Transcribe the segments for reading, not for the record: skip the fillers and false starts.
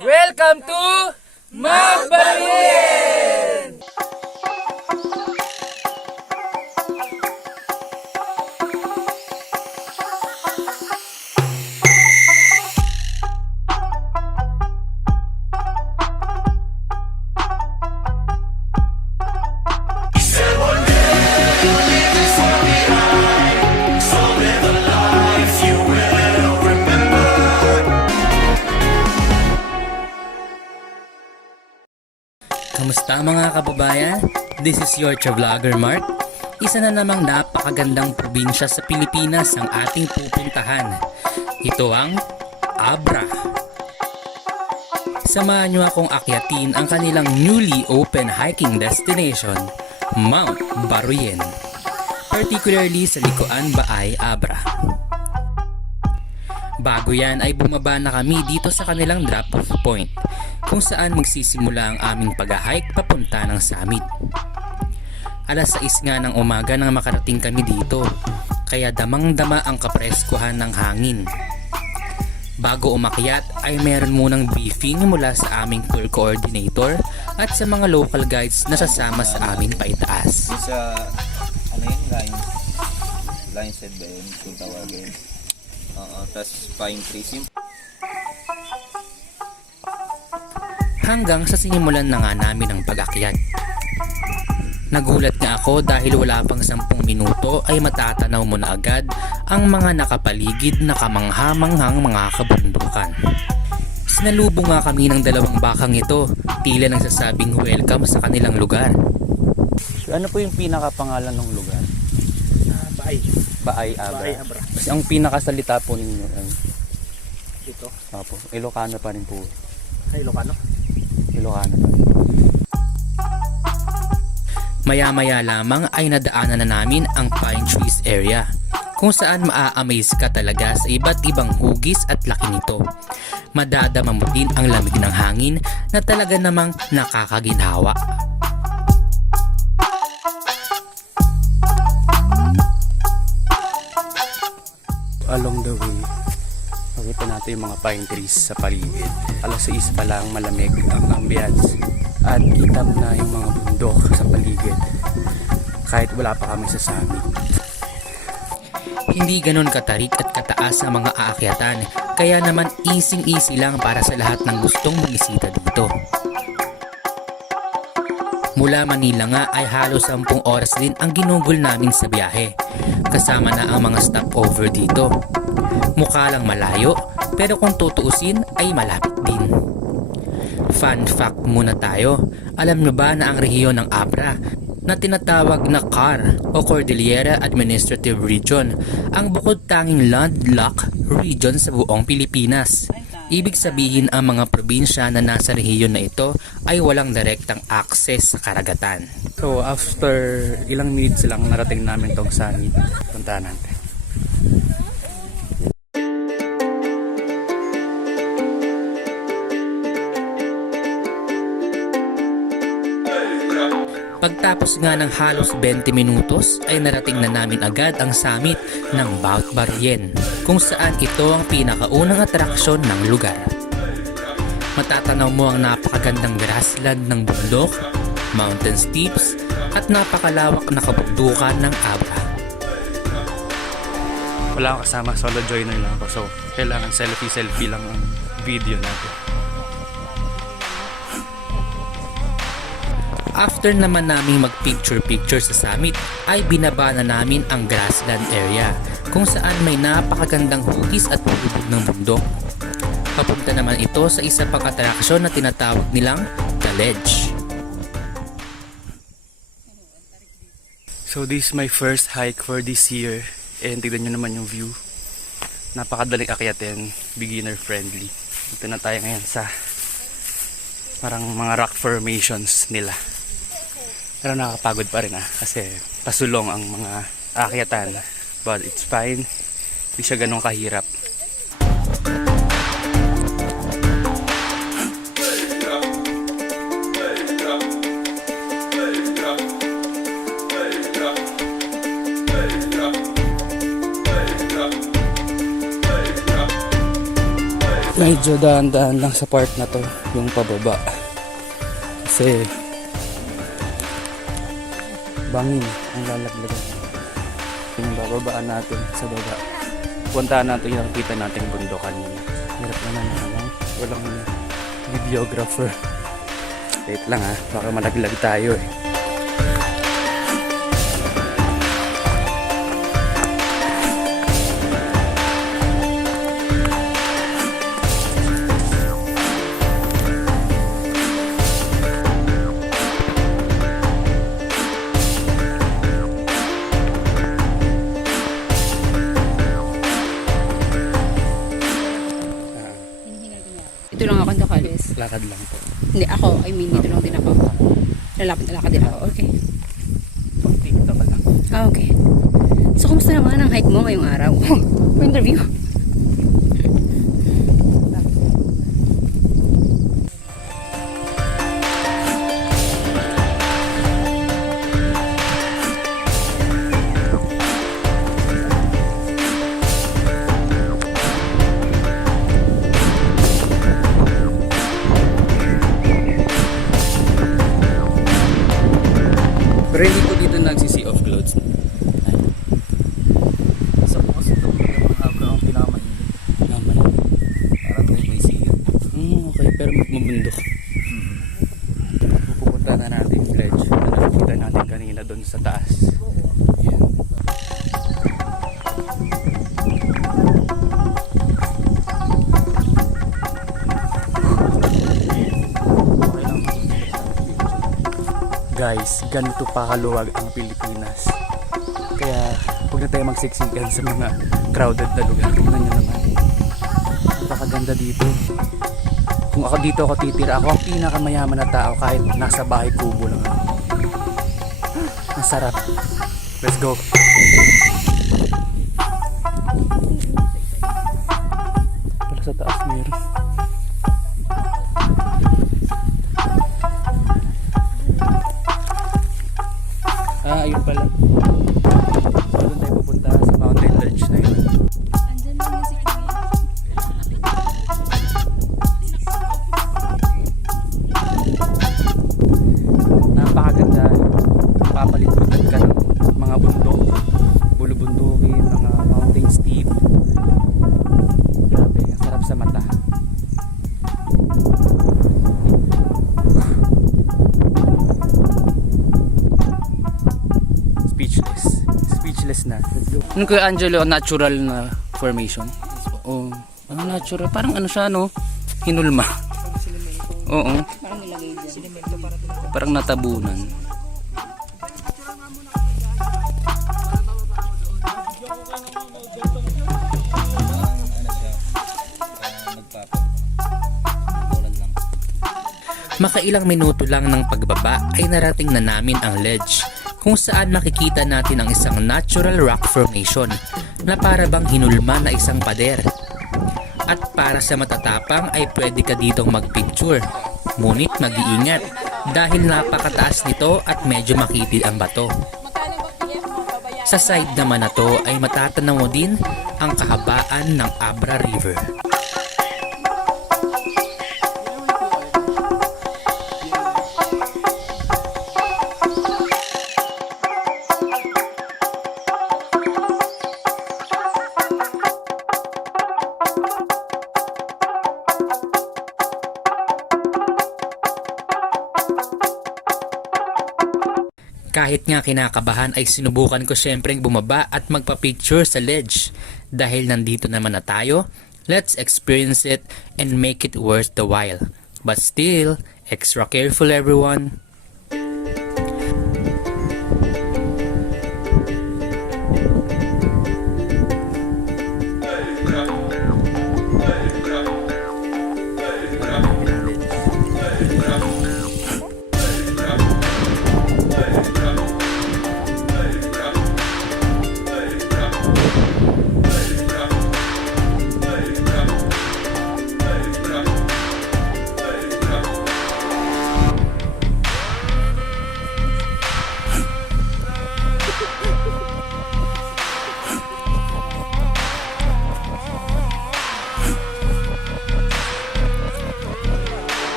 Welcome to Magbaluyin! Kamusta mga kababayan? This is your Vlogger Mark. Isa na namang napakagandang probinsya sa Pilipinas ang ating pupuntahan. Ito ang Abra. Samahan nyo akong akyatin ang kanilang newly open hiking destination, Mount Baruyin. Particularly sa likuan Baay, Abra. Bago yan ay bumaba na kami dito sa kanilang drop-off point, kung saan magsisimula ang aming pag-hike papunta ng summit. Alas 6 nga ng umaga nang makarating kami dito, kaya damang-dama ang kapreskuhan ng hangin. Bago umakyat ay meron munang briefing mula sa aming tour coordinator at sa mga local guides na sasama sa amin paitaas. Sa ano yun, line set ba yun kung tawagin? Tapos pine trees. Hanggang sa sinimulan na nga namin ang pag-akyat. Nagulat nga ako dahil wala pang 10 minuto ay matatanaw mo na agad ang mga nakapaligid na kamangha-manghang mga kabundukan. Sinalubong nga kami ng 2 bakang ito, tila nagsasabing welcome sa kanilang lugar. Ano po yung pinakapangalan ng lugar? Baay. Baay Abra. Baay Abra. Kasi ang pinakasalita po ninyo ay Ito. Opo, Ilocano pa rin po. Sa Ilocano. Ilocano pa rin. Maya-maya lamang ay nadaanan na namin ang Pine Trees area, kung saan maa-amaze ka talaga sa iba't ibang hugis at laki nito. Madadama mo din ang lamig ng hangin na talaga namang nakakaginhawa. Along the way, makita natin yung mga pine trees sa paligid. Alas 6 pa lang, malamig ang ambience. At kita mo na yung mga bundok sa paligid. Kahit wala pa kami sa summit. Hindi ganon katarik at kataas ang mga aakyatan, kaya naman easy lang para sa lahat ng gustong bumisita dito. Mula Manila nga ay halos 10 oras din ang ginugol namin sa biyahe, kasama na ang mga stopover dito. Mukha lang malayo, pero kung tutuusin ay malapit din. Fun fact muna tayo, alam nyo ba na ang rehiyon ng Abra na tinatawag na CAR o Cordillera Administrative Region ang bukod tanging landlocked region sa buong Pilipinas? Ibig sabihin ang mga probinsya na nasa rehiyon na ito ay walang direktang access sa karagatan. So after ilang minutes lang narating namin tong summit. Puntahan natin. Pagtapos nga ng halos 20 minutos ay narating na namin agad ang summit ng Mount Baruyin, kung saan ito ang pinakaunang atraksyon ng lugar. Matatanaw mo ang napakagandang grassland ng bundok, mountain steeps at napakalawak na kabundukan ng Abra. Wala akong kasama, solo joiner lang ako. So kailangan selfie lang ang video natin. After naman naming mag-picture sa summit, ay binaba na namin ang grassland area, kung saan may napakagandang hugis at bubog ng bundok. Papunta naman ito sa isa pang atraksyon na tinatawag nilang The Ledge. So this is my first hike for this year. And tignan nyo naman yung view. Napakadaling akyatin, beginner friendly. Ito na tayo ngayon sa parang mga rock formations nila. Pero nakakapagod pa rin kasi pasulong ang mga akyatan. But it's fine. Hindi siya ganun kahirap. Medyo daan-daan lang sa part na to, yung pababa. Kasi bangin ang lalaglagan. Yung bababaan natin sa baba. Puntahan natin yung kita natin bundok kanina. Hirap naman lang. Walang videographer. Wait lang ha, baka malaglag tayo eh. Dito lang ako nakalis. Lakad lang po. Hindi ako, dito lang din ako. Lalapit na lakad din ako. Okay. Pag-tiktok ka lang. Ah, okay. So, kumusta naman ang hike mo ngayong araw? Interview. Pero hindi po dito nagsisi off clothes. Sa po kasi ito yung mga brown pinakamainit. Naman. Parang may siya. Okay, pero mabundok. Pupunta na natin yung ledge na nakikita natin kanina doon sa taas. Yan. Okay lang. Guys, ganito pa kaluwag ang Pilipinas. Kaya huwag na tayo magsiksikan sa mga crowded na lugar. Tingnan nyo naman. Napakaganda dito. Kung ako dito ako titira, ako ang pinakamayaman na tao kahit nasa bahay kubo lang ako. Masarap. Let's go. Pala sa taas meron. Ayun pala. Doon tayo pupunta sa mountain ledge na yun. Napakaganda. Papalitan ka ng mga bundok, bulubundukin, mga mountain steep. Grabe, ang sarap sa mata. Speechless na. Ano kaya Angelo, natural na formation? Oh, ano natural? Parang ano siya, no? Hinulma. Oo. Parang nilagay dyan. Parang natabunan. Makailang minuto lang ng pagbaba ay narating na namin ang ledge kung saan makikita natin ang isang natural rock formation na para bang hinulma na isang pader. At para sa matatapang ay pwede ka ditong magpicture. Ngunit mag-iingat dahil napakataas nito at medyo makitid ang bato. Sa side naman na to ay matatanaw mo din ang kahabaan ng Abra River. Kahit nga kinakabahan ay sinubukan ko syempreng bumaba at magpa-picture sa ledge. Dahil nandito naman na tayo, let's experience it and make it worth the while. But still, extra careful everyone.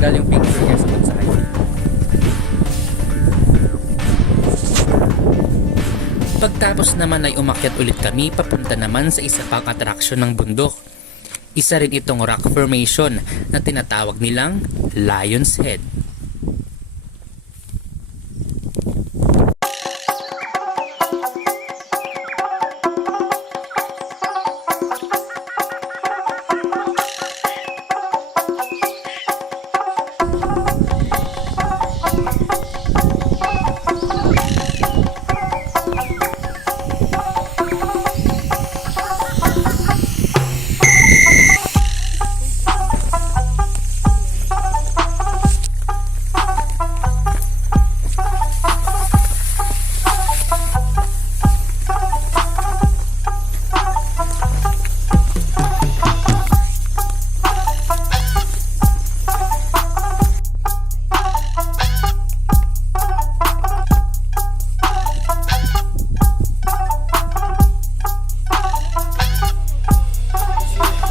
matagal yung picture niya sa sa hiking. Pagtapos naman ay umakyat ulit kami papunta naman sa isa pang atraksyon ng bundok. Isa rin itong rock formation na tinatawag nilang Lion's Head.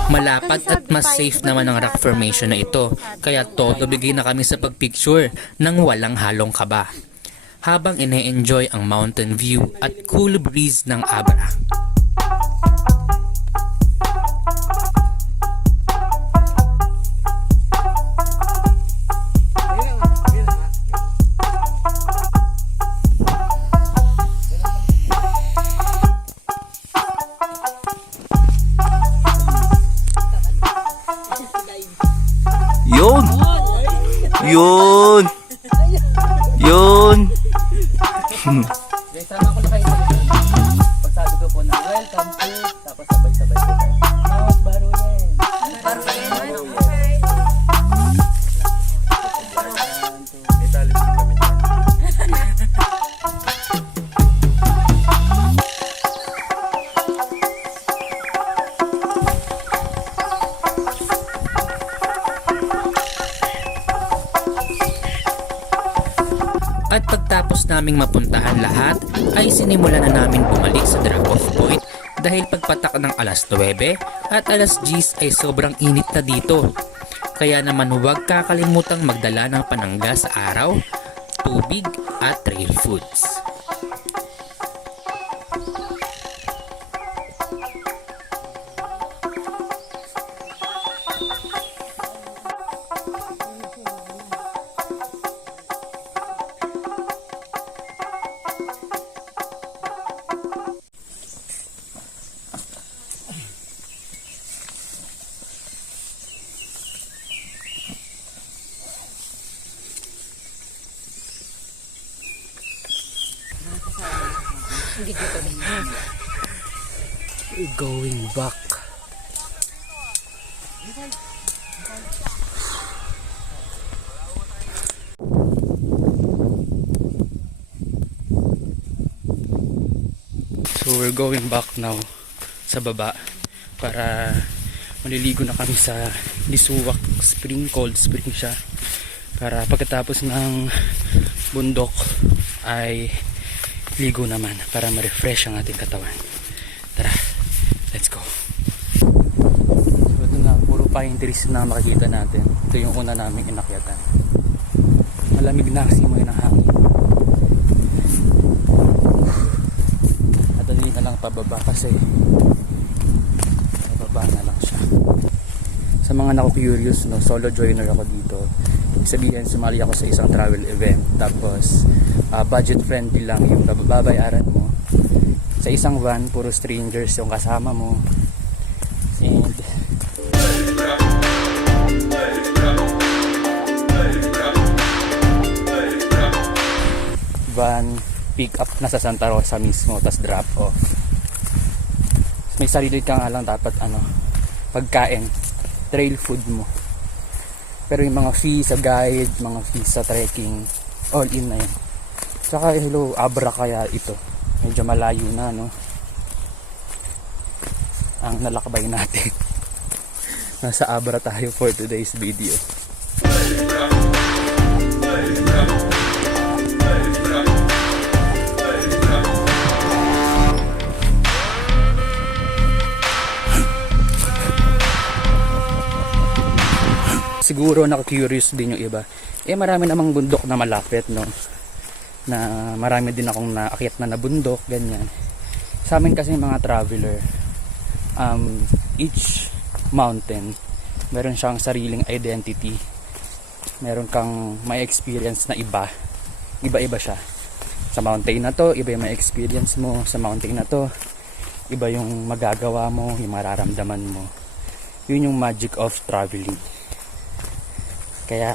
Malapad at mas safe naman ang rock formation na ito, kaya todo bigay na kami sa pagpicture nang walang halong kaba. Habang ine-enjoy ang mountain view at cool breeze ng Abra. Yun! Yun! Yun! Guys, sama ko na kayo. Pagsabi ko po na welcome to, tapos sabay-sabay ko tayo. Mount Baruyen. Itali din kami dyan. At pagtapos naming mapuntahan lahat, ay sinimulan na namin bumalik sa drop-off point dahil pagpatak ng alas 9 at alas 10 ay sobrang init na dito. Kaya naman huwag kakalimutang magdala ng panangga sa araw, tubig at trail foods. Going back. So we're going back now sa baba para maliligo na kami sa Lisuwak Spring, cold spring siya, para pagkatapos ng bundok ay ligo naman para ma-refresh ang ating katawan. Tara, let's go. So ito na, puro pine trees na makikita natin. Ito yung una naming inakyatan. Malamig na kasi mo ng hangin. At dali na lang pababa kasi pababa na lang siya. Sa mga naku-curious, no, solo joiner ako dito. Ibig sabihin, sumali ako sa isang travel event. Tapos, budget friendly lang yung babayaran mo. Sa isang van, puro strangers yung kasama mo. And van pick up na sa Santa Rosa mismo, tas drop off. May sarili ka nga lang dapat pagkain, trail food mo. Pero yung mga fee sa guide, mga fee sa trekking, all in na yan. Tsaka hello, Abra kaya ito. Medyo malayo na, no? Ang nalakbay natin. Nasa Abra tayo for today's video. siguro naka-curious din yung iba. Marami namang bundok na malapit, no? Na marami din akong naakyat na bundok, ganyan. Sa amin kasi mga traveler, each mountain meron siyang sariling identity. Meron kang may experience na iba-iba siya. Sa mountain na to, iba yung may experience mo. Sa mountain na to, iba yung magagawa mo, yung mararamdaman mo. Yun yung magic of traveling. Kaya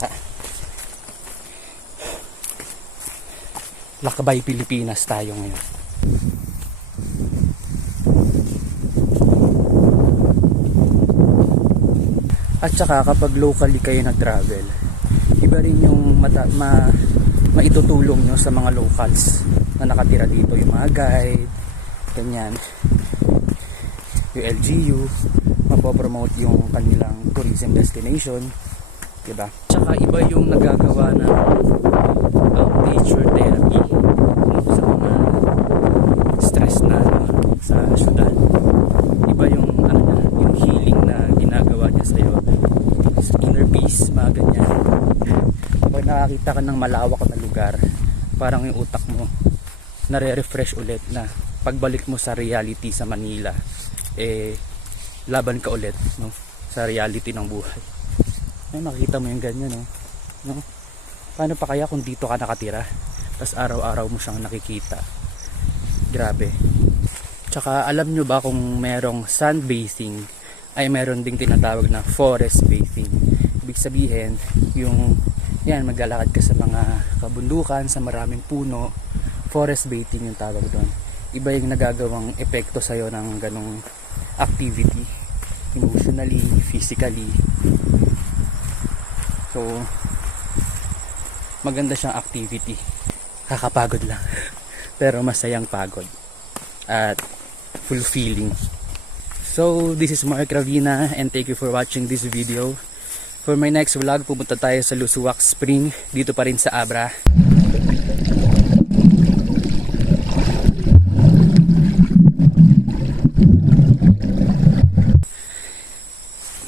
Lakbay Pilipinas tayo ngayon. At saka kapag locally kayo nag-travel, iba rin yung maitutulong nyo sa mga locals na nakatira dito, yung mga guide, ganyan, yung LGU, mapopromote yung kanilang tourism destination, diba? Tsaka iba yung nagagawa ng nature therapy, no, sa mga stress na sa syudad. Iba yung yung healing na ginagawa niya sa'yo, inner peace, mga ganyan. Kapag nakakita ka ng malawak na lugar, parang yung utak mo nare-refresh ulit, na pagbalik mo sa reality sa Manila, laban ka ulit, no, sa reality ng buhay. Makikita mo yung ganyan, no? Paano pa kaya kung dito ka nakatira, tas araw-araw mo siyang nakikita? Grabe. Tsaka alam nyo ba kung merong sunbathing, ay meron ding tinatawag na forest bathing. Ibig sabihin, maglalakad ka sa mga kabundukan, sa maraming puno, forest bathing yung tawag doon. Iba yung nagagawang epekto sa'yo ng ganong activity, emotionally, physically. So, maganda siyang activity. Kakapagod lang. Pero masayang pagod. At fulfilling. So, this is Mark Ravina and thank you for watching this video. For my next vlog, pupunta tayo sa Lusuwac Spring. Dito pa rin sa Abra.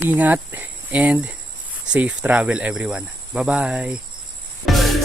Ingat and safe travel everyone. Bye-bye!